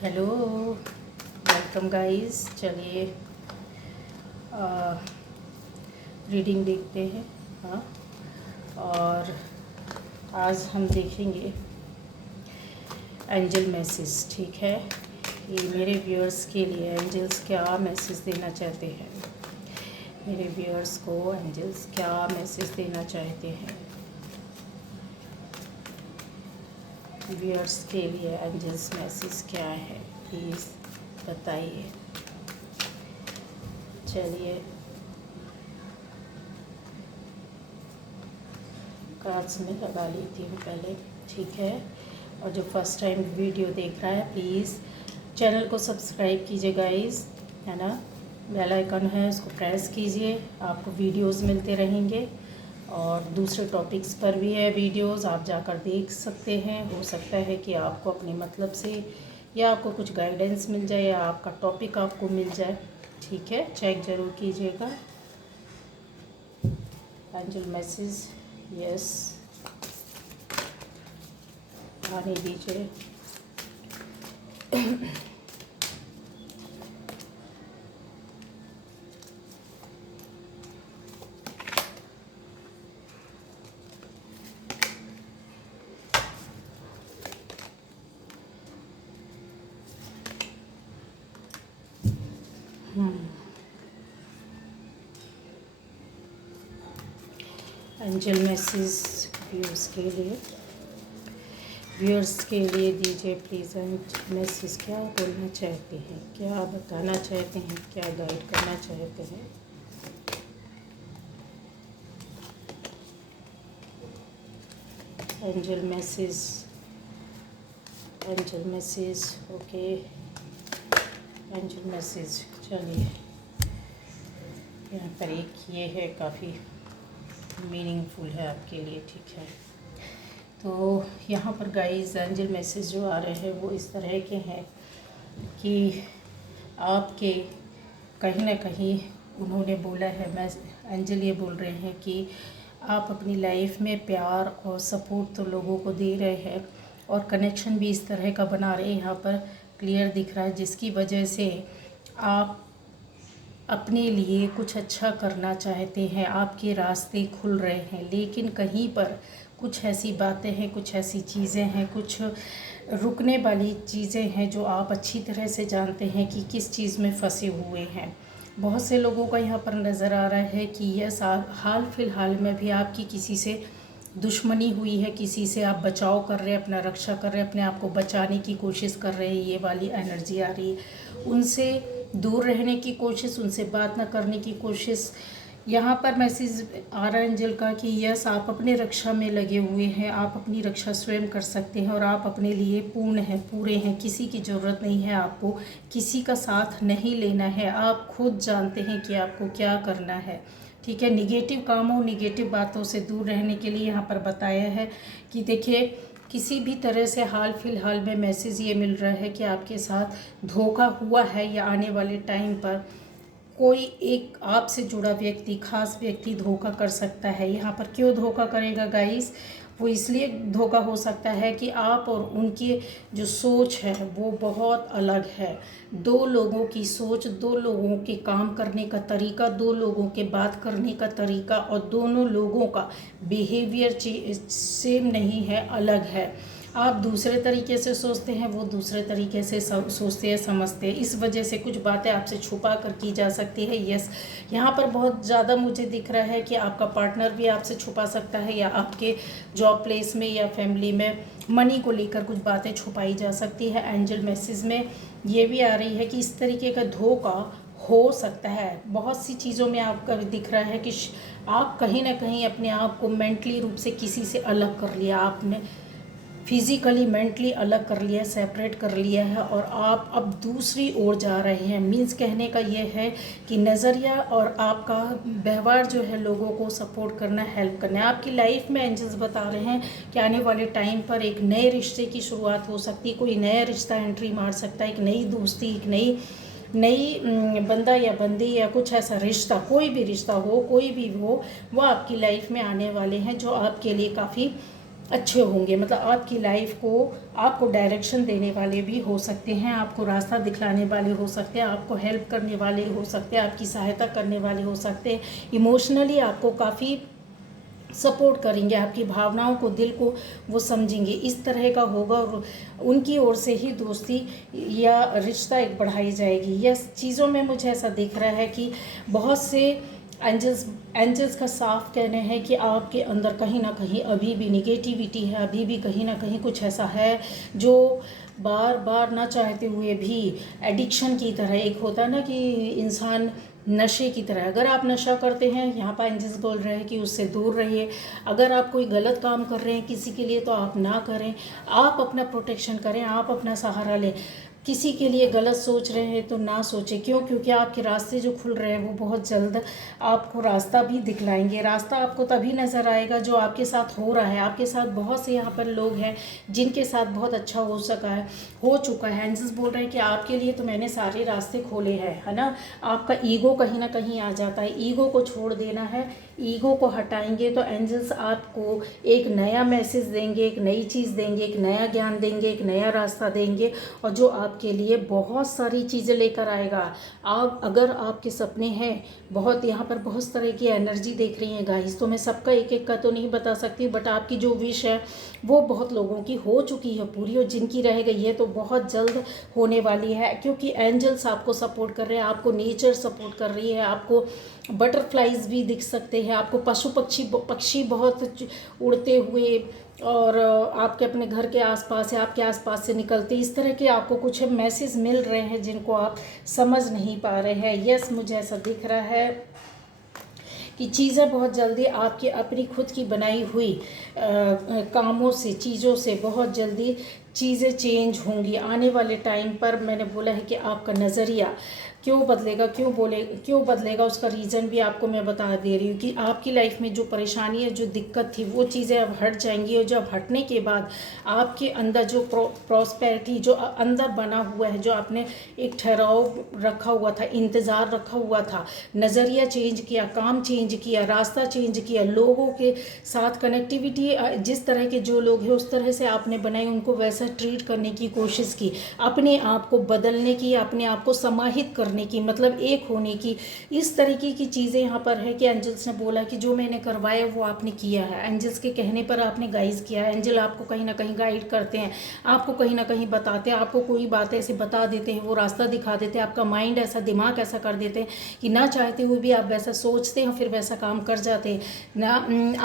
Hello, welcome guys. चलिए reading देखते हैं। हाँ, और आज हम देखेंगे एंजल मैसेज। ठीक है, ये मेरे व्यूअर्स के लिए एंजल्स क्या मैसेज देना चाहते हैं। मेरे व्यूअर्स को एंजल्स क्या मैसेज देना चाहते हैं। व्यूअर्स के लिए एंजल्स मैसेज क्या है, प्लीज़ बताइए। चलिए कार्ड्स में लगा लेती हूँ पहले। ठीक है, और जो फर्स्ट टाइम वीडियो देख रहा है प्लीज़ चैनल को सब्सक्राइब कीजिए गाइस, है ना। बेल आइकन है, उसको प्रेस कीजिए, आपको वीडियोस मिलते रहेंगे। और दूसरे टॉपिक्स पर भी है वीडियोस, आप जाकर देख सकते हैं। हो सकता है कि आपको अपने मतलब से या आपको कुछ गाइडेंस मिल जाए या आपका टॉपिक आपको मिल जाए। ठीक है, चेक ज़रूर कीजिएगा। एंजल मैसेज यस आने दीजिए। एंजल मैसेज व्यूअर्स के लिए दीजिए प्लीज़। एंजल मैसेज क्या बोलना चाहते हैं, क्या बताना चाहते हैं, क्या गाइड करना चाहते हैं। Angel message okay. Angel message चलिए, यहाँ पर एक ये है, काफ़ी मीनिंगफुल है आपके लिए। ठीक है, तो यहाँ पर गाइस एंजल मैसेज जो आ रहे हैं वो इस तरह के हैं कि आपके कहीं ना कहीं उन्होंने बोला है, मैं एंजल ये बोल रहे हैं कि आप अपनी लाइफ में प्यार और सपोर्ट तो लोगों को दे रहे हैं और कनेक्शन भी इस तरह का बना रहे हैं, यहाँ पर क्लियर दिख रहा है, जिसकी वजह से आप अपने लिए कुछ अच्छा करना चाहते हैं। आपके रास्ते खुल रहे हैं, लेकिन कहीं पर कुछ ऐसी बातें हैं, कुछ ऐसी चीज़ें हैं, कुछ रुकने वाली चीज़ें हैं जो आप अच्छी तरह से जानते हैं कि किस चीज़ में फंसे हुए हैं। बहुत से लोगों का यहाँ पर नज़र आ रहा है कि यह हाल फिलहाल में भी आपकी किसी से दुश्मनी हुई है, किसी से आप बचाव कर रहे हैं, अपना रक्षा कर रहे हैं, अपने आप को बचाने की कोशिश कर रहे हैं। ये वाली एनर्जी आ रही है, उनसे दूर रहने की कोशिश, उनसे बात ना करने की कोशिश। यहाँ पर मैसेज आ रहा है एंजल का कि यस, आप अपने रक्षा में लगे हुए हैं, आप अपनी रक्षा स्वयं कर सकते हैं और आप अपने लिए पूर्ण हैं, पूरे हैं। किसी की ज़रूरत नहीं है, आपको किसी का साथ नहीं लेना है, आप खुद जानते हैं कि आपको क्या करना है। ठीक है, निगेटिव कामों, निगेटिव बातों से दूर रहने के लिए यहाँ पर बताया है कि देखिए, किसी भी तरह से हाल फिलहाल में मैसेज ये मिल रहा है कि आपके साथ धोखा हुआ है या आने वाले टाइम पर कोई एक आपसे जुड़ा व्यक्ति, खास व्यक्ति धोखा कर सकता है। यहाँ पर क्यों धोखा करेगा गाइस, वो इसलिए धोखा हो सकता है कि आप और उनकी जो सोच है वो बहुत अलग है। दो लोगों की सोच, दो लोगों के काम करने का तरीका, दो लोगों के बात करने का तरीका और दोनों लोगों का बिहेवियर सेम नहीं है, अलग है। आप दूसरे तरीके से सोचते हैं, वो दूसरे तरीके से सोचते हैं, समझते हैं। इस वजह से कुछ बातें आपसे छुपा कर की जा सकती है। यस, यहाँ पर बहुत ज़्यादा मुझे दिख रहा है कि आपका पार्टनर भी आपसे छुपा सकता है या आपके जॉब प्लेस में या फैमिली में मनी को लेकर कुछ बातें छुपाई जा सकती है। एंजल मैसेज में ये भी आ रही है कि इस तरीके का धोखा हो सकता है। बहुत सी चीज़ों में आपका दिख रहा है कि आप कहीं ना कहीं अपने आप को मेंटली रूप से किसी से अलग कर लिया, आपने फिज़िकली मेंटली अलग कर लिया, सेपरेट कर लिया है और आप अब दूसरी ओर जा रहे हैं। मीन्स कहने का ये है कि नज़रिया और आपका व्यवहार जो है लोगों को सपोर्ट करना, हेल्प करना है। आपकी लाइफ में एंजल्स बता रहे हैं कि आने वाले टाइम पर एक नए रिश्ते की शुरुआत हो सकती है, कोई नया रिश्ता एंट्री मार सकता है, एक नई दोस्ती, एक नई बंदा या बंदी या कुछ ऐसा रिश्ता, कोई भी रिश्ता हो, कोई भी हो, वो आपकी लाइफ में आने वाले हैं जो आपके लिए काफ़ी अच्छे होंगे, मतलब आपकी लाइफ को आपको डायरेक्शन देने वाले भी हो सकते हैं, आपको रास्ता दिखलाने वाले हो सकते हैं, आपको हेल्प करने वाले हो सकते हैं, आपकी सहायता करने वाले हो सकते हैं, इमोशनली आपको काफ़ी सपोर्ट करेंगे, आपकी भावनाओं को, दिल को वो समझेंगे, इस तरह का होगा। और उनकी ओर से ही दोस्ती या रिश्ता एक बढ़ाई जाएगी। यह चीज़ों में मुझे ऐसा दिख रहा है कि बहुत से एंजल्स का साफ कहना है कि आपके अंदर कहीं ना कहीं अभी भी निगेटिविटी है, अभी भी कहीं ना कहीं कुछ ऐसा है जो बार बार ना चाहते हुए भी एडिक्शन की तरह, एक होता है ना कि इंसान नशे की तरह, अगर आप नशा करते हैं, यहाँ पर एंजल्स बोल रहे हैं कि उससे दूर रहिए। अगर आप कोई गलत काम कर रहे हैं किसी के लिए तो आप ना करें, आप अपना प्रोटेक्शन करें, आप अपना सहारा लें। किसी के लिए गलत सोच रहे हैं तो ना सोचें, क्यों? क्योंकि आपके रास्ते जो खुल रहे हैं वो बहुत जल्द आपको रास्ता भी दिखलाएंगे। रास्ता आपको तभी नज़र आएगा जो आपके साथ हो रहा है। आपके साथ बहुत से यहाँ पर लोग हैं जिनके साथ बहुत अच्छा हो चुका है। एंजल्स बोल रहे हैं कि आपके लिए तो मैंने सारे रास्ते खोले हैं, है ना। आपका ईगो कहीं ना कहीं आ जाता है, ईगो को छोड़ देना है। ईगो को हटाएंगे तो एंजल्स आपको एक नया मैसेज देंगे, एक नई चीज़ देंगे, एक नया ज्ञान देंगे, एक नया रास्ता देंगे, और जो आपके लिए बहुत सारी चीज़ें लेकर आएगा। आप अगर आपके सपने हैं बहुत, यहाँ पर बहुत तरह की एनर्जी देख रही हैं गाइस, तो मैं सबका एक एक का तो नहीं बता सकती, बट आपकी जो विश है वो बहुत लोगों की हो चुकी है पूरी, और जिनकी रह गई है तो बहुत जल्द होने वाली है, क्योंकि एंजल्स आपको सपोर्ट कर रहे हैं, आपको नेचर सपोर्ट कर रही है, आपको बटरफ्लाइज भी दिख सकते हैं, आपको पशु पक्षी बहुत उड़ते हुए और आपके अपने घर के आसपास या आपके आसपास से निकलते, इस तरह के आपको कुछ मैसेज मिल रहे हैं जिनको आप समझ नहीं पा रहे हैं। यस, मुझे ऐसा दिख रहा है कि चीज़ें बहुत जल्दी आपकी अपनी खुद की बनाई हुई कामों से, चीज़ों से बहुत जल्दी चीज़ें चेंज होंगी आने वाले टाइम पर। मैंने बोला है कि आपका नज़रिया क्यों बदलेगा उसका रीज़न भी आपको मैं बता दे रही हूँ कि आपकी लाइफ में जो परेशानी है, जो दिक्कत थी, वो चीज़ें अब हट जाएंगी, और जब हटने के बाद आपके अंदर जो प्रॉस्पेरिटी जो अंदर बना हुआ है, जो आपने एक ठहराव रखा हुआ था, इंतज़ार रखा हुआ था, नज़रिया चेंज किया, काम चेंज किया, रास्ता चेंज किया, लोगों के साथ कनेक्टिविटी, जिस तरह के जो लोग हैं उस तरह से आपने बनाई, उनको वैसा ट्रीट करने की कोशिश की, अपने आप को बदलने की, अपने आप को समाहित करने की, मतलब एक होने की, इस तरीके की चीज़ें यहाँ पर है कि एंजल्स ने बोला कि जो मैंने करवाया वो आपने किया है, एंजल्स के कहने पर आपने गाइड किया है। एंजल आपको कहीं ना कहीं गाइड करते हैं, आपको कहीं ना कहीं बताते हैं, आपको कोई बात ऐसे बता देते हैं, वो रास्ता दिखा देते हैं, आपका माइंड ऐसा, दिमाग ऐसा कर देते हैं कि ना चाहते हुए भी आप वैसा सोचते हैं, फिर वैसा काम कर जाते हैं ना।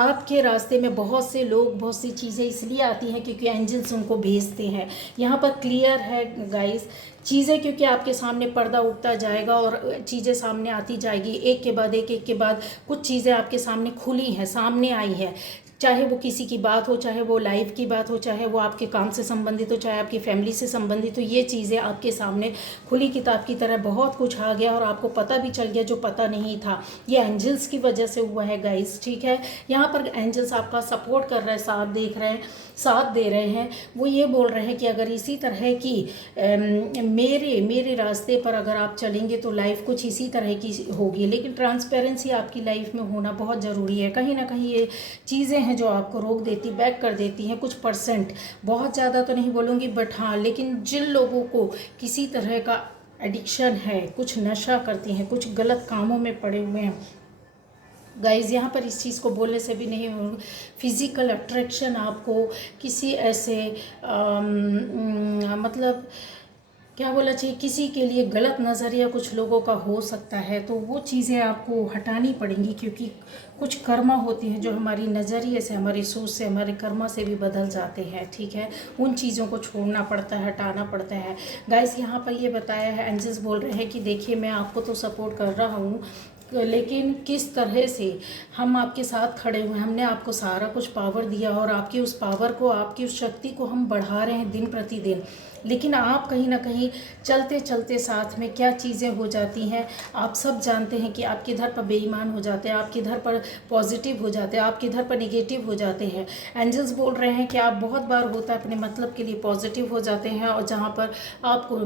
आपके रास्ते में बहुत से लोग, बहुत सी चीज़ें इसलिए आती हैं क्योंकि एंजल्स उनको भेजते हैं। यहाँ पर क्लियर है गाइस चीज़ें, क्योंकि आपके सामने पर्दा उठता जाएगा और चीज़ें सामने आती जाएगी, एक के बाद एक के बाद कुछ चीज़ें आपके सामने खुली हैं, सामने आई हैं, चाहे वो किसी की बात हो, चाहे वो लाइफ की बात हो, चाहे वो आपके काम से संबंधित हो, चाहे आपकी फैमिली से संबंधित हो, ये चीज़ें आपके सामने खुली किताब की तरह बहुत कुछ आ गया और आपको पता भी चल गया जो पता नहीं था। ये एंजल्स की वजह से हुआ है गाइस, ठीक है। यहाँ पर एंजल्स आपका सपोर्ट कर रहे हैं, साथ दे रहे हैं। वो ये बोल रहे हैं कि अगर इसी तरह की मेरे रास्ते पर अगर आप चलेंगे तो लाइफ कुछ इसी तरह की होगी, लेकिन ट्रांसपेरेंसी आपकी लाइफ में होना बहुत ज़रूरी है। कहीं ना कहीं ये चीज़ें हैं जो आपको रोक देती, बैक कर देती हैं कुछ परसेंट, बहुत ज़्यादा तो नहीं बोलूँगी, बट हाँ, लेकिन जिन लोगों को किसी तरह का एडिक्शन है, कुछ नशा करती हैं, कुछ गलत कामों में पड़े हुए हैं गाइज़, यहाँ पर इस चीज़ को बोलने से भी नहीं, फिज़िकल अट्रैक्शन आपको किसी ऐसे मतलब क्या बोला चाहिए, किसी के लिए गलत नज़रिया कुछ लोगों का हो सकता है, तो वो चीज़ें आपको हटानी पड़ेंगी, क्योंकि कुछ कर्मा होती हैं जो हमारी नज़रिए से, हमारी सोच से, हमारे कर्मा से भी बदल जाते हैं, ठीक है। उन चीज़ों को छोड़ना पड़ता है, हटाना पड़ता है गाइस। यहाँ पर ये बताया है, एंजल्स बोल रहे हैं कि देखिए मैं आपको तो सपोर्ट कर रहा हूँ, लेकिन किस तरह से हम आपके साथ खड़े हुए, हमने आपको सारा कुछ पावर दिया और आपकी उस पावर को, आपकी उस शक्ति को हम बढ़ा रहे हैं दिन प्रतिदिन, लेकिन आप कहीं ना कहीं चलते चलते साथ में क्या चीज़ें हो जाती हैं आप सब जानते हैं कि आप किधर पर बेईमान हो जाते हैं, आप किधर पर पॉजिटिव हो जाते हैं, आप किधर पर निगेटिव हो जाते हैं। एंजल्स बोल रहे हैं कि आप बहुत बार होता है अपने मतलब के लिए पॉजिटिव हो जाते हैं, और जहाँ पर आपको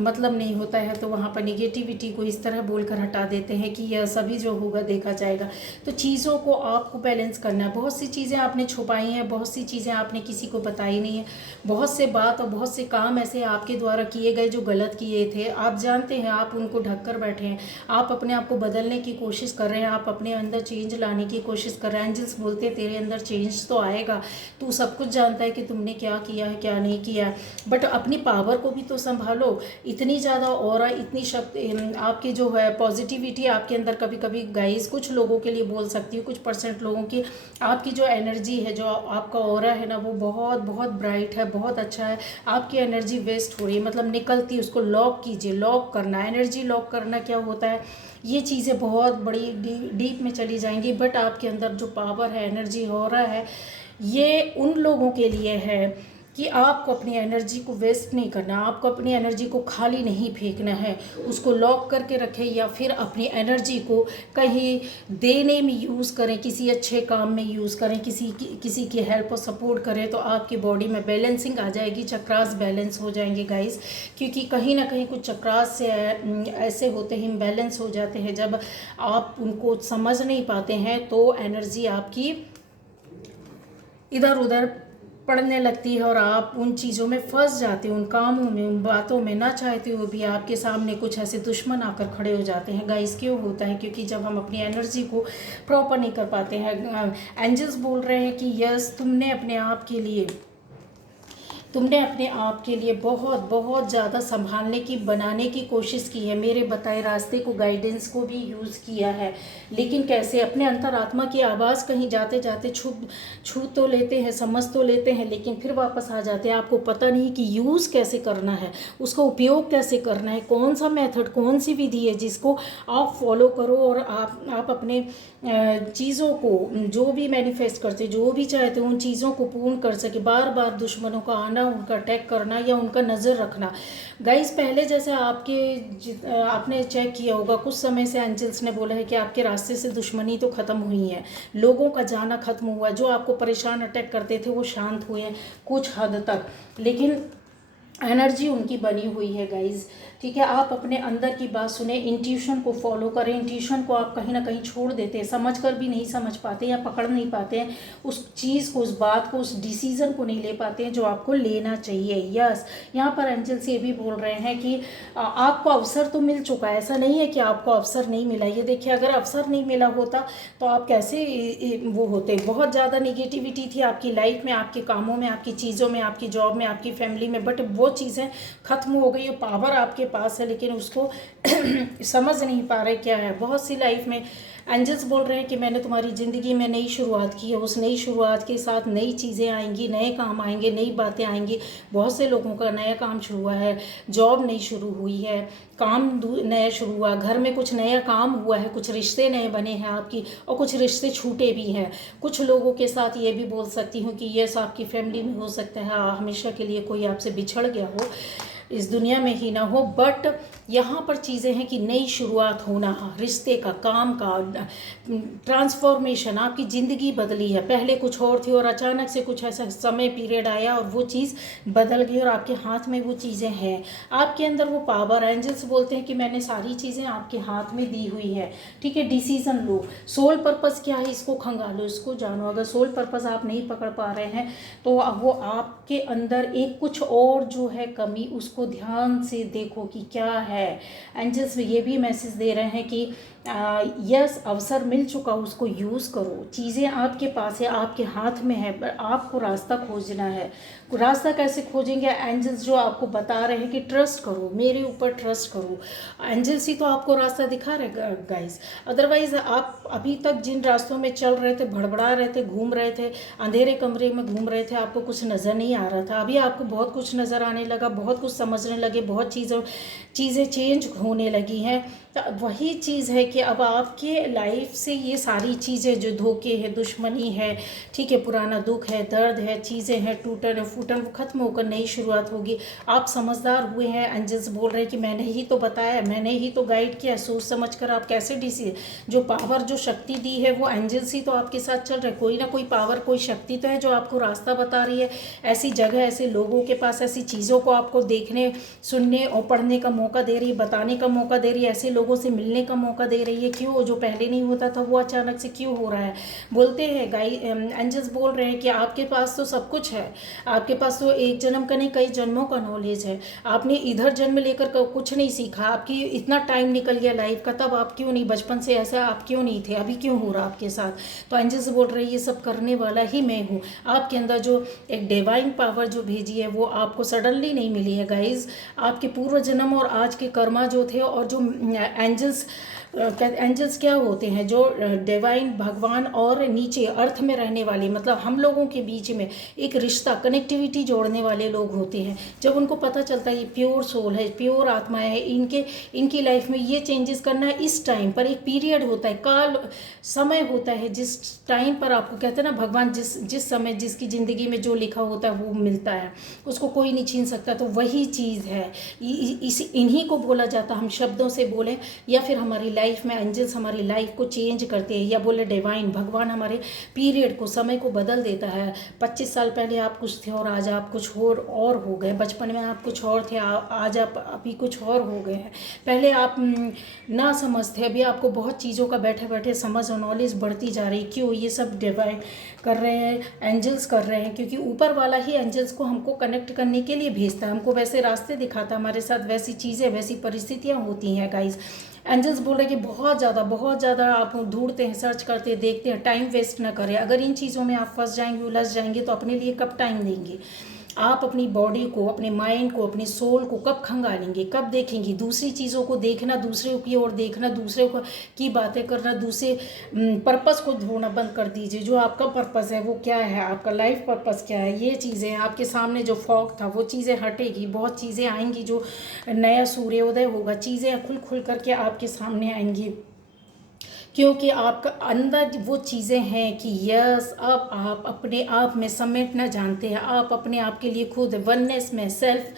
मतलब नहीं होता है तो वहाँ पर निगेटिविटी को इस तरह बोलकर हटा देते हैं कि सभी जो होगा देखा जाएगा। तो चीज़ों को आपको बैलेंस करना है। बहुत सी चीज़ें आपने छुपाई हैं, बहुत सी चीज़ें आपने किसी को बताई नहीं है, बहुत से बात और बहुत से काम ऐसे आपके द्वारा किए गए जो गलत किए थे, आप जानते हैं, आप उनको ढक कर बैठे हैं। आप अपने आप को बदलने की कोशिश कर रहे हैं, आप अपने अंदर चेंज लाने की कोशिश कर रहे हैं। एंजल्स बोलते हैं तेरे अंदर चेंज तो आएगा, तू सब कुछ जानता है कि तुमने क्या किया है क्या नहीं किया है, बट अपनी पावर को भी तो संभालो। इतनी ज़्यादा ऑरा, इतनी शक्ति आपकी जो है पॉजिटिविटी आपके अंदर, कभी कभी गाइस कुछ लोगों के लिए बोल सकती हूँ, कुछ परसेंट लोगों की आपकी जो एनर्जी है, जो आपका ऑरा है ना, वो बहुत बहुत ब्राइट है, बहुत अच्छा है। आपकी एनर्जी वेस्ट हो रही है, मतलब निकलती, उसको लॉक कीजिए। लॉक करना, एनर्जी लॉक करना क्या होता है, ये चीज़ें बहुत बड़ी डीप में चली जाएंगी, बट आपके अंदर जो पावर है, एनर्जी हो रहा है, ये उन लोगों के लिए है कि आपको अपनी एनर्जी को वेस्ट नहीं करना, आपको अपनी एनर्जी को खाली नहीं फेंकना है, उसको लॉक करके रखें या फिर अपनी एनर्जी को कहीं देने में यूज़ करें, किसी अच्छे काम में यूज़ करें, किसी की हेल्प और सपोर्ट करें, तो आपकी बॉडी में बैलेंसिंग आ जाएगी, चक्रास बैलेंस हो जाएंगे गाइस। क्योंकि कहीं ना कहीं कुछ चक्रास से ऐसे होते हैं, इम्बैलेंस हो जाते हैं, जब आप उनको समझ नहीं पाते हैं तो एनर्जी आपकी इधर उधर पड़ने लगती है और आप उन चीज़ों में फंस जाते हैं, उन कामों में, उन बातों में, ना चाहते हुए भी आपके सामने कुछ ऐसे दुश्मन आकर खड़े हो जाते हैं। गाइस क्यों होता है? क्योंकि जब हम अपनी एनर्जी को प्रॉपर नहीं कर पाते हैं। एंजल्स बोल रहे हैं कि यस, तुमने अपने आप के लिए बहुत बहुत ज़्यादा संभालने की, बनाने की कोशिश की है, मेरे बताए रास्ते को, गाइडेंस को भी यूज़ किया है, लेकिन कैसे? अपने अंतरात्मा की आवाज़ कहीं जाते जाते छू तो लेते हैं, समझ तो लेते हैं, लेकिन फिर वापस आ जाते हैं। आपको पता नहीं कि यूज़ कैसे करना है, उसका उपयोग कैसे करना है, कौन सा मेथड, कौन सी विधि है जिसको आप फॉलो करो और आप अपने चीज़ों को जो भी मैनिफेस्ट करते, जो भी चाहते हो, उन चीज़ों को पूर्ण कर सके। बार बार दुश्मनों का आना, उनका अटैक करना या उनका नज़र रखना। गाइस पहले जैसे आपने चेक किया होगा, कुछ समय से एंजल्स ने बोला है कि आपके रास्ते से दुश्मनी तो ख़त्म हुई है, लोगों का जाना ख़त्म हुआ, जो आपको परेशान अटैक करते थे वो शांत हुए हैं कुछ हद तक, लेकिन एनर्जी उनकी बनी हुई है गाइज। ठीक है, आप अपने अंदर की बात सुने, इंट्यूशन को फॉलो करें। इंट्यूशन को आप कहीं ना कहीं छोड़ देते हैं, समझ कर भी नहीं समझ पाते या पकड़ नहीं पाते हैं उस चीज़ को, उस बात को, उस डिसीज़न को नहीं ले पाते हैं जो आपको लेना चाहिए। यस, यहाँ पर एंजल्स ये भी बोल रहे हैं कि आपको अवसर तो मिल चुका है, ऐसा नहीं है कि आपको अवसर नहीं मिला। ये देखिए, अगर अवसर नहीं मिला होता तो आप कैसे वो होते। बहुत ज़्यादा निगेटिविटी थी आपकी लाइफ में, आपके कामों में, आपकी चीज़ों में, आपकी जॉब में, आपकी फैमिली में, बट वो चीज़ें ख़त्म हो गई। पावर आपके पास है लेकिन उसको समझ नहीं पा रहे क्या है। बहुत सी लाइफ में एंजल्स बोल रहे हैं कि मैंने तुम्हारी ज़िंदगी में नई शुरुआत की है, उस नई शुरुआत के साथ नई चीज़ें आएंगी, नए काम आएंगे, नई बातें आएंगी। बहुत से लोगों का नया काम शुरू हुआ है, जॉब नई शुरू हुई है, काम नया शुरू हुआ, घर में कुछ नया काम हुआ है, कुछ रिश्ते नए बने हैं आपकी, और कुछ रिश्ते छूटे भी हैं। कुछ लोगों के साथ ये भी बोल सकती हूँ कि यस, आपकी फैमिली में हो सकता है हमेशा के लिए कोई आपसे बिछड़ गया हो, इस दुनिया में ही ना हो, बट यहाँ पर चीज़ें हैं कि नई शुरुआत होना, रिश्ते का, काम का, ट्रांसफॉर्मेशन, आपकी ज़िंदगी बदली है। पहले कुछ और थी और अचानक से कुछ ऐसा समय पीरियड आया और वो चीज़ बदल गई और आपके हाथ में वो चीज़ें हैं, आपके अंदर वो पावर। एंजल्स बोलते हैं कि मैंने सारी चीज़ें आपके हाथ में दी हुई है। ठीक है, डिसीज़न लो। सोल पर्पस क्या है, इसको खंगालो, इसको जानो। अगर सोल पर्पस आप नहीं पकड़ पा रहे हैं तो वो आपके अंदर एक कुछ और जो है कमी, उसको ध्यान से देखो कि क्या है। एंजल्स ये भी मैसेज दे रहे हैं कि यस, अवसर मिल चुका, उसको यूज़ करो। चीज़ें आपके पास है, आपके हाथ में है, पर आपको रास्ता खोजना है। रास्ता कैसे खोजेंगे? एंजल्स जो आपको बता रहे हैं कि ट्रस्ट करो, मेरे ऊपर ट्रस्ट करो। एंजल्स ही तो आपको रास्ता दिखा रहे गाइस। अदरवाइज आप अभी तक जिन रास्तों में चल रहे थे, भड़बड़ा रहे थे, घूम रहे थे, अंधेरे कमरे में घूम रहे थे, आपको कुछ नज़र नहीं आ रहा था। अभी आपको बहुत कुछ नज़र आने लगा, बहुत कुछ समझने लगे, बहुत चीज़ें चेंज होने लगी हैं। तो वही चीज़ है कि अब आपके लाइफ से ये सारी चीज़ें जो धोखे हैं, दुश्मनी है, ठीक है, पुराना दुख है, दर्द है, चीज़ें हैं, टूटन फूटन, वो ख़त्म होकर नई शुरुआत होगी। आप समझदार हुए हैं। एंजल्स बोल रहे हैं कि मैंने ही तो बताया, मैंने ही तो गाइड किया, सोच समझ कर आप कैसे जो पावर, जो शक्ति दी है, वो एंजल्स ही तो आपके साथ चल रहे। कोई ना कोई पावर, कोई शक्ति तो है जो आपको रास्ता बता रही है। ऐसी जगह, ऐसे लोगों के पास, ऐसी चीज़ों को आपको देखने, सुनने और पढ़ने का मौका दे रही है, बताने का मौका दे रही है। ऐसे लोगों लोगों से मिलने का मौका दे रही है। क्यों? जो पहले नहीं होता था वो अचानक से क्यों हो रहा है? बोलते हैं एंजल्स बोल रहे हैं कि आपके पास तो सब कुछ है, आपके पास तो एक जन्म का नहीं कई जन्मों का नॉलेज है। आपने इधर जन्म लेकर कुछ नहीं सीखा, आपकी इतना टाइम निकल गया लाइफ का, तब आप क्यों नहीं, बचपन से ऐसा आप क्यों नहीं थे, अभी क्यों हो रहा आपके साथ? तो एंजल्स बोल रहे हैं ये सब करने वाला ही मैं हूँ। आपके अंदर जो एक डिवाइन पावर जो भेजी है वो आपको सडनली नहीं मिली है गाइज। आपके पूर्व जन्म और आज के कर्मा जो थे, और जो एंजल्स क्या होते हैं? जो डिवाइन भगवान और नीचे अर्थ में रहने वाले, मतलब हम लोगों के बीच में एक रिश्ता कनेक्टिविटी जोड़ने वाले लोग होते हैं। जब उनको पता चलता है ये प्योर सोल है, प्योर आत्माएं है, इनकी लाइफ में ये चेंजेस करना है, इस टाइम पर एक पीरियड होता है, काल समय होता है, जिस टाइम पर आपको कहते हैं ना भगवान जिस समय जिसकी ज़िंदगी में जो लिखा होता है वो मिलता है, उसको कोई नहीं छीन सकता। तो वही चीज़ है, इन्हीं को बोला जाता, हम शब्दों से बोलें या फिर हमारी लाइफ में एंजल्स हमारी लाइफ को चेंज करते हैं, या बोले डिवाइन भगवान हमारे पीरियड को, समय को बदल देता है। 25 साल पहले आप कुछ थे और आज आप कुछ और हो गए। बचपन में आप कुछ और थे, आज आप अभी कुछ और हो गए हैं। पहले आप ना समझते, अभी आपको बहुत चीज़ों का बैठे बैठे समझ और नॉलेज बढ़ती जा रही। क्यों? ये सब डिवाइन कर रहे हैं, एंजल्स कर रहे हैं, क्योंकि ऊपर वाला ही एंजल्स को हमको कनेक्ट करने के लिए भेजता है, हमको वैसे रास्ते दिखाता है, हमारे साथ वैसी चीज़ें वैसी परिस्थितियाँ होती हैं गाइज। एंजल्स बोल रहे हैं कि बहुत ज़्यादा आप ढूंढते हैं, सर्च करते हैं, देखते हैं, टाइम वेस्ट ना करें। अगर इन चीज़ों में आप फंस जाएंगे, उलझ जाएंगे, तो अपने लिए कब टाइम देंगे? आप अपनी बॉडी को, अपने माइंड को, अपने सोल को कब खंगालेंगे, कब देखेंगे? दूसरी चीज़ों को देखना, दूसरे की ओर देखना, दूसरे को की बातें करना, दूसरे पर्पस को ढूंढना बंद कर दीजिए। जो आपका पर्पस है वो क्या है, आपका लाइफ पर्पस क्या है, ये चीज़ें आपके सामने जो फॉग था वो चीज़ें हटेगी, बहुत चीज़ें आएंगी, जो नया सूर्योदय होगा, चीज़ें खुल खुल करके आपके सामने आएंगी, क्योंकि आपका अंदर वो चीज़ें हैं कि यस, अब आप अपने आप में समेटना जानते हैं, आप अपने आप के लिए खुद वननेस में सेल्फ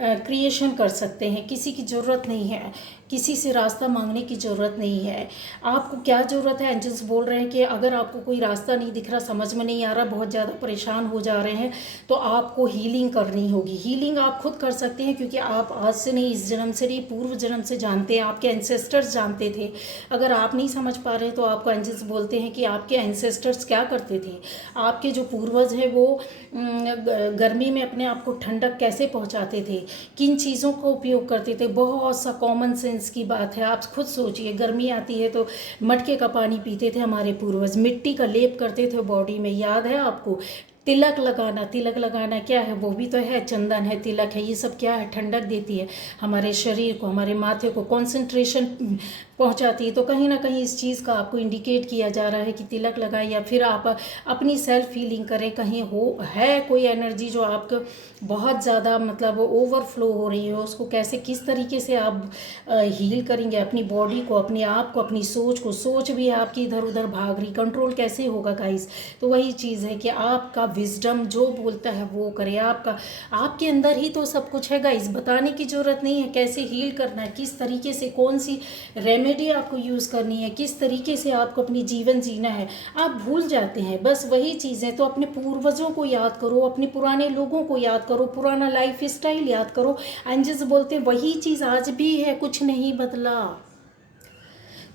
क्रिएशन कर सकते हैं। किसी की ज़रूरत नहीं है, किसी से रास्ता मांगने की ज़रूरत नहीं है। आपको क्या ज़रूरत है? एंजल्स बोल रहे हैं कि अगर आपको कोई रास्ता नहीं दिख रहा, समझ में नहीं आ रहा, बहुत ज़्यादा परेशान हो जा रहे हैं, तो आपको हीलिंग करनी होगी। हीलिंग आप खुद कर सकते हैं, क्योंकि आप आज से नहीं, इस जन्म से नहीं, पूर्व जन्म से जानते हैं, आपके एंसेस्टर्स जानते थे। अगर आप नहीं समझ पा रहे तो आपको एंजल्स बोलते हैं कि आपके एंसेस्टर्स क्या करते थे। आपके जो पूर्वज हैं वो गर्मी में अपने आप को ठंडक कैसे पहुंचाते थे, किन चीज़ों का उपयोग करते थे। बहुत सा कॉमन सेंस की बात है, आप खुद सोचिए। गर्मी आती है तो मटके का पानी पीते थे हमारे पूर्वज, मिट्टी का लेप करते थे बॉडी में, याद है आपको? तिलक लगाना क्या है? वो भी तो है, चंदन है, तिलक है, ये सब क्या है? ठंडक देती है हमारे शरीर को, हमारे माथे को, कंसंट्रेशन पहुंचाती है। तो कहीं ना कहीं इस चीज़ का आपको इंडिकेट किया जा रहा है कि तिलक लगाएं, या फिर आप अपनी सेल्फ फीलिंग करें। कहीं है कोई एनर्जी जो आपको बहुत ज़्यादा मतलब ओवरफ्लो हो रही है, उसको कैसे, किस तरीके से आप हील करेंगे अपनी बॉडी को, अपने आप को, अपनी सोच को। सोच भी आपकी इधर उधर भाग रही, कंट्रोल कैसे होगा गाइस? तो वही चीज़ है कि आपका विजडम जो बोलता है वो करे। आपके अंदर ही तो सब कुछ है गाइस, बताने की ज़रूरत नहीं है कैसे हील करना है, किस तरीके से, कौन सी रेमेडी आपको यूज़ करनी है, किस तरीके से आपको अपनी जीवन जीना है। आप भूल जाते हैं, बस वही चीज़ें। तो अपने पूर्वजों को याद करो, अपने पुराने लोगों को याद करो, पुराना लाइफ स्टाइल याद करो। एंजल्स बोलते हैं वही चीज़ आज भी है, कुछ नहीं बदला।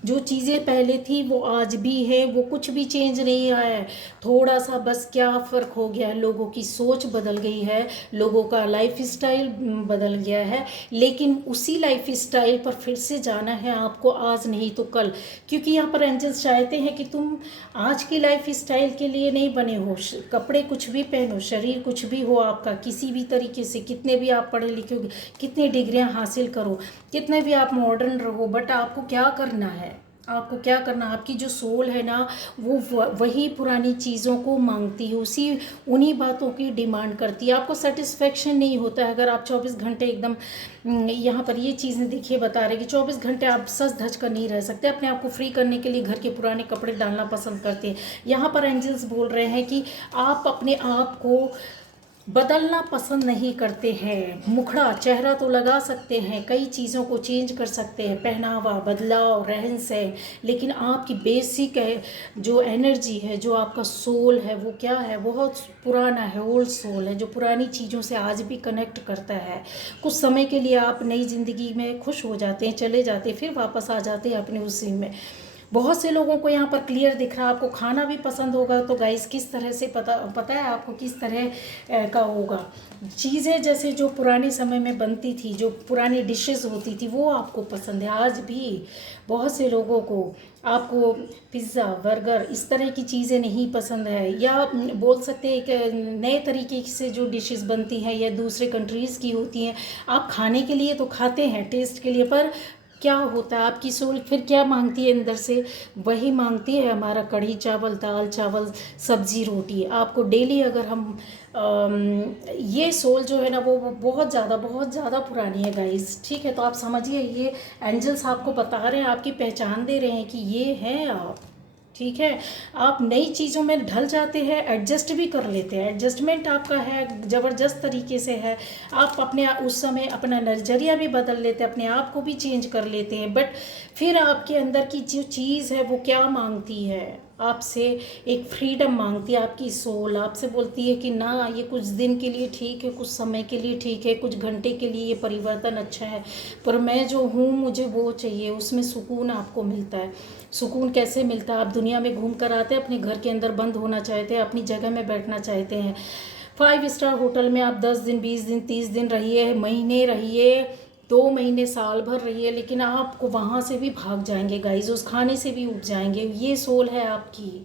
जो चीज़ें पहले थी वो आज भी है, वो कुछ भी चेंज नहीं आया है। थोड़ा सा बस क्या फ़र्क हो गया है, लोगों की सोच बदल गई है, लोगों का लाइफ स्टाइल बदल गया है। लेकिन उसी लाइफ स्टाइल पर फिर से जाना है आपको, आज नहीं तो कल। क्योंकि यहाँ पर एंजल्स चाहते हैं कि तुम आज की लाइफ स्टाइल के लिए नहीं बने हो। कपड़े कुछ भी पहनो, शरीर कुछ भी हो आपका, किसी भी तरीके से, कितने भी आप पढ़े लिखे हो, कितनी डिग्रियाँ हासिल करो, कितने भी आप मॉडर्न रहो, बट आपको क्या करना है? आपको क्या करना, आपकी जो सोल है ना वो वही पुरानी चीज़ों को मांगती है, उन्हीं बातों की डिमांड करती है। आपको सेटिस्फेक्शन नहीं होता है अगर आप 24 घंटे एकदम, यहाँ पर ये चीज़ें देखिए बता रहे कि 24 घंटे आप सज धज कर नहीं रह सकते। अपने आप को फ्री करने के लिए घर के पुराने कपड़े डालना पसंद करते हैं। यहाँ पर एंजल्स बोल रहे हैं कि आप अपने आप को बदलना पसंद नहीं करते हैं। मुखड़ा चेहरा तो लगा सकते हैं, कई चीज़ों को चेंज कर सकते हैं, पहनावा, बदलाव, रहन सहन, लेकिन आपकी बेसिक है जो एनर्जी है, जो आपका सोल है, वो क्या है, बहुत पुराना है, ओल्ड सोल है, जो पुरानी चीज़ों से आज भी कनेक्ट करता है। कुछ समय के लिए आप नई ज़िंदगी में खुश हो जाते हैं, चले जाते हैं, फिर वापस आ जाते हैं अपने उसी में। बहुत से लोगों को यहाँ पर क्लियर दिख रहा है। आपको खाना भी पसंद होगा तो गाइस किस तरह से पता है आपको किस तरह का होगा। चीज़ें जैसे जो पुराने समय में बनती थी, जो पुरानी डिशेस होती थी, वो आपको पसंद है। आज भी बहुत से लोगों को आपको पिज़्ज़ा, बर्गर, इस तरह की चीज़ें नहीं पसंद है, या बोल सकते हैं एक नए तरीके से जो डिशेस बनती हैं या दूसरे कंट्रीज़ की होती हैं, आप खाने के लिए तो खाते हैं, टेस्ट के लिए, पर क्या होता है आपकी सोल फिर क्या मांगती है अंदर से, वही मांगती है हमारा कढ़ी चावल, दाल चावल, सब्जी, रोटी। आपको डेली अगर हम ये सोल जो है ना वो बहुत ज़्यादा पुरानी है गाइस, ठीक है। तो आप समझिए ये एंजल्स आपको बता रहे हैं, आपकी पहचान दे रहे हैं कि ये हैं आप, ठीक है। आप नई चीज़ों में ढल जाते हैं, एडजस्ट भी कर लेते हैं, एडजस्टमेंट आपका है, ज़बरदस्त तरीके से है। आप अपने उस समय अपना नज़रिया भी बदल लेते हैं, अपने आप को भी चेंज कर लेते हैं, बट फिर आपके अंदर की जो चीज़ है वो क्या मांगती है आपसे, एक फ्रीडम मांगती है। आपकी सोल आपसे बोलती है कि ना, ये कुछ दिन के लिए ठीक है, कुछ समय के लिए ठीक है, कुछ घंटे के लिए ये परिवर्तन अच्छा है, पर मैं जो हूँ मुझे वो चाहिए। उसमें सुकून आपको मिलता है। सुकून कैसे मिलता है? आप दुनिया में घूम कर आते हैं, अपने घर के अंदर बंद होना चाहते हैं, अपनी जगह में बैठना चाहते हैं। 5 स्टार होटल में आप 10 दिन, 20 दिन, 30 दिन रहिए, महीने रहिए, 2 महीने, साल भर रहिए, लेकिन आपको वहाँ से भी भाग जाएंगे गाइज, उस खाने से भी उठ जाएंगे। ये सोल है आपकी।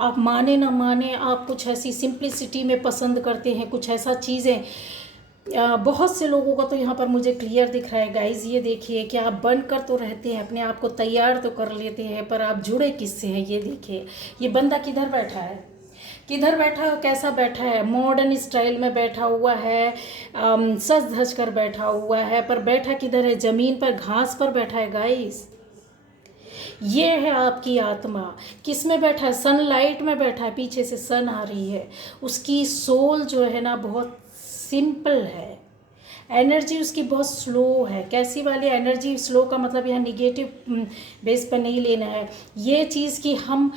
आप माने ना माने, आप कुछ ऐसी सिंप्लिसिटी में पसंद करते हैं, कुछ ऐसा चीज़ें। बहुत से लोगों का तो यहाँ पर मुझे क्लियर दिख रहा है गाइज। ये देखिए कि आप बनकर तो रहते हैं, अपने आप को तैयार तो कर लेते हैं, पर आप जुड़े किससे हैं ये देखिए। ये बंदा किधर बैठा है, किधर बैठा है, कैसा बैठा है, मॉडर्न स्टाइल में बैठा हुआ है, सज धज कर बैठा हुआ है, पर बैठा किधर है, ज़मीन पर, घास पर बैठा है गाइस। ये है आपकी आत्मा। किस में बैठा है? सनलाइट में बैठा है, पीछे से सन आ रही है। उसकी सोल जो है ना बहुत सिंपल है, एनर्जी उसकी बहुत स्लो है। कैसी वाली एनर्जी? स्लो का मतलब यहाँ निगेटिव बेस पर नहीं लेना है ये चीज़ कि हम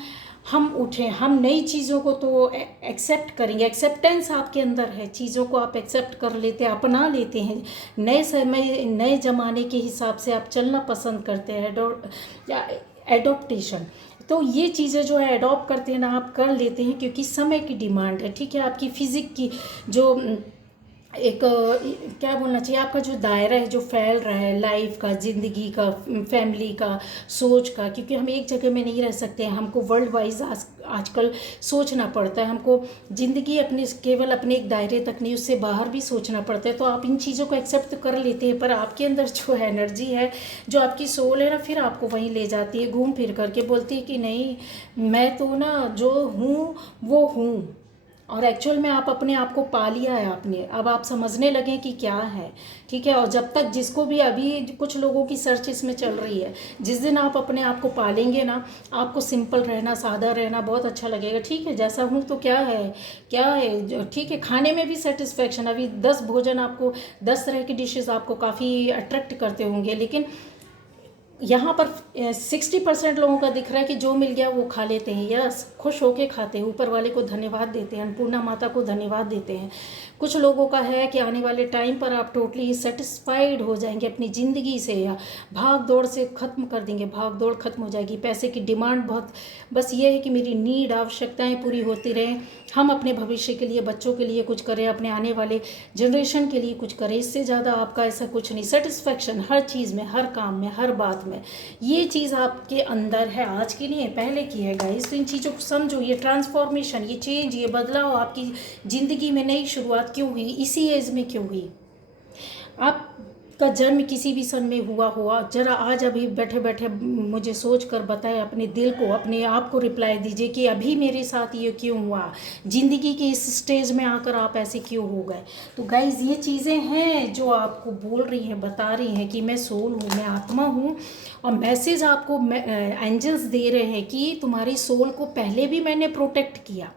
उठें, हम नई चीज़ों को तो एक्सेप्ट करेंगे। एक्सेप्टेंस आपके अंदर है, चीज़ों को आप एक्सेप्ट कर लेते हैं, अपना लेते हैं। नए समय, नए ज़माने के हिसाब से आप चलना पसंद करते हैं, एडोप्टेशन। तो ये चीज़ें जो है एडॉप्ट करते हैं ना, आप कर लेते हैं, क्योंकि समय की डिमांड है, ठीक है। आपकी फिज़िक की जो एक क्या बोलना चाहिए, आपका जो दायरा है जो फैल रहा है लाइफ का, ज़िंदगी का, फैमिली का, सोच का, क्योंकि हम एक जगह में नहीं रह सकते हैं। हमको वर्ल्ड वाइज आजकल सोचना पड़ता है। हमको ज़िंदगी अपने केवल अपने एक दायरे तक नहीं, उससे बाहर भी सोचना पड़ता है। तो आप इन चीज़ों को एक्सेप्ट कर लेते हैं, पर आपके अंदर जो एनर्जी है, जो आपकी सोल है ना, फिर आपको वहीं ले जाती है, घूम फिर करके बोलती है कि नहीं, मैं तो ना जो हूँ वो हूँ। और एक्चुअल में आप अपने आप को पा लिया है आपने, अब आप समझने लगे कि क्या है, ठीक है। और जब तक जिसको भी, अभी कुछ लोगों की सर्च इसमें चल रही है, जिस दिन आप अपने आप को पालेंगे ना, आपको सिंपल रहना, सादा रहना बहुत अच्छा लगेगा। ठीक है, जैसा हूँ तो क्या है, क्या है, ठीक है। खाने में भी सेटिस्फेक्शन, अभी 10 भोजन आपको, 10 तरह की डिशेस आपको काफ़ी अट्रैक्ट करते होंगे, लेकिन यहाँ पर 60% लोगों का दिख रहा है कि जो मिल गया वो खा लेते हैं, यस, खुश होके खाते हैं, ऊपर वाले को धन्यवाद देते हैं, अन्नपूर्णा माता को धन्यवाद देते हैं। कुछ लोगों का है कि आने वाले टाइम पर आप टोटली सेटिस्फाइड हो जाएंगे अपनी ज़िंदगी से, या भाग दौड़ से ख़त्म कर देंगे, भाग दौड़ ख़त्म हो जाएगी, पैसे की डिमांड बहुत, बस ये है कि मेरी नीड, आवश्यकताएँ पूरी होती रहें, हम अपने भविष्य के लिए, बच्चों के लिए कुछ करें, अपने आने वाले जनरेशन के लिए कुछ करें। इससे ज़्यादा आपका ऐसा कुछ नहीं। सेटिस्फेक्शन हर चीज़ में, हर काम में, हर बात में, ये चीज़ आपके अंदर है, आज की नहीं है, पहले की है गाइस। तो इन चीज़ों को समझो, ये ट्रांसफॉर्मेशन, ये चेंज, ये बदलाव आपकी ज़िंदगी में नई शुरुआत क्यों हुई, इसी एज में क्यों हुई। आपका जन्म किसी भी सन में हुआ जरा आज अभी बैठे बैठे मुझे सोच कर बताएं, अपने दिल को, अपने आप को रिप्लाई दीजिए कि अभी मेरे साथ ये क्यों हुआ, ज़िंदगी के इस स्टेज में आकर आप ऐसे क्यों हो गए। तो गाइज ये चीज़ें हैं जो आपको बोल रही हैं, बता रही हैं कि मैं सोल हूँ, मैं आत्मा हूँ, और मैसेज आपको एंजल्स दे रहे हैं कि तुम्हारी सोल को पहले भी मैंने प्रोटेक्ट किया,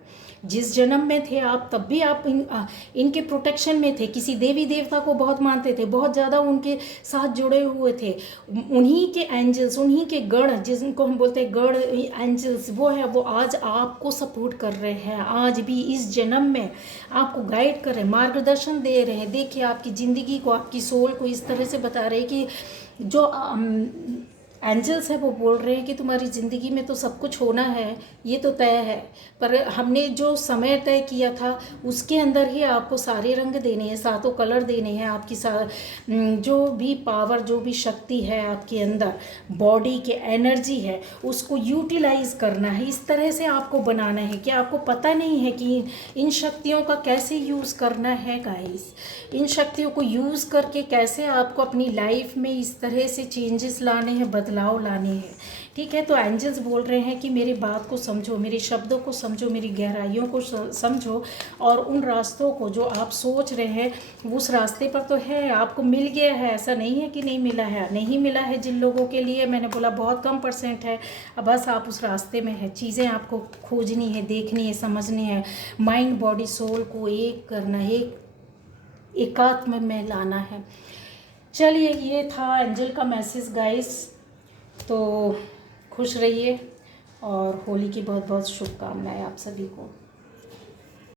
जिस जन्म में थे आप तब भी आप इनके प्रोटेक्शन में थे। किसी देवी देवता को बहुत मानते थे, बहुत ज़्यादा उनके साथ जुड़े हुए थे। उन्हीं के एंजल्स, उन्हीं के गण, जिनको हम बोलते हैं गण एंजल्स, वो है, वो आज आपको सपोर्ट कर रहे हैं। आज भी इस जन्म में आपको गाइड कर रहे हैं, मार्गदर्शन दे रहे हैं। देखिए आपकी ज़िंदगी को, आपकी सोल को इस तरह से बता रहे हैं कि जो एंजल्स है वो बोल रहे हैं कि तुम्हारी ज़िंदगी में तो सब कुछ होना है, ये तो तय है, पर हमने जो समय तय किया था उसके अंदर ही आपको सारे रंग देने हैं, सातों कलर देने हैं। आपकी जो भी पावर, जो भी शक्ति है आपके अंदर, बॉडी के एनर्जी है, उसको यूटिलाइज करना है। इस तरह से आपको बनाना है कि आपको पता नहीं है कि इन शक्तियों का कैसे यूज़ करना है गाइस। इन शक्तियों को यूज़ करके कैसे आपको अपनी लाइफ में इस तरह से चेंजेस लाने हैं, बदलाव लाने हैं। ठीक है, तो एंजल्स बोल रहे हैं कि मेरी बात को समझो, मेरे शब्दों को समझो, मेरी गहराइयों को समझो, और उन रास्तों को जो आप सोच रहे हैं उस रास्ते पर तो है, आपको मिल गया है। ऐसा नहीं है कि नहीं मिला है, नहीं मिला है। जिन लोगों के लिए मैंने बोला बहुत कम % है, अब बस आप उस रास्ते में है। चीज़ें आपको खोजनी है, देखनी है, समझनी है, माइंड बॉडी सोल को एक करना है, एकात्म में लाना है। चलिए, ये था एंजल का मैसेज गाइस। तो खुश रहिए और होली की बहुत बहुत शुभकामनाएं आप सभी को।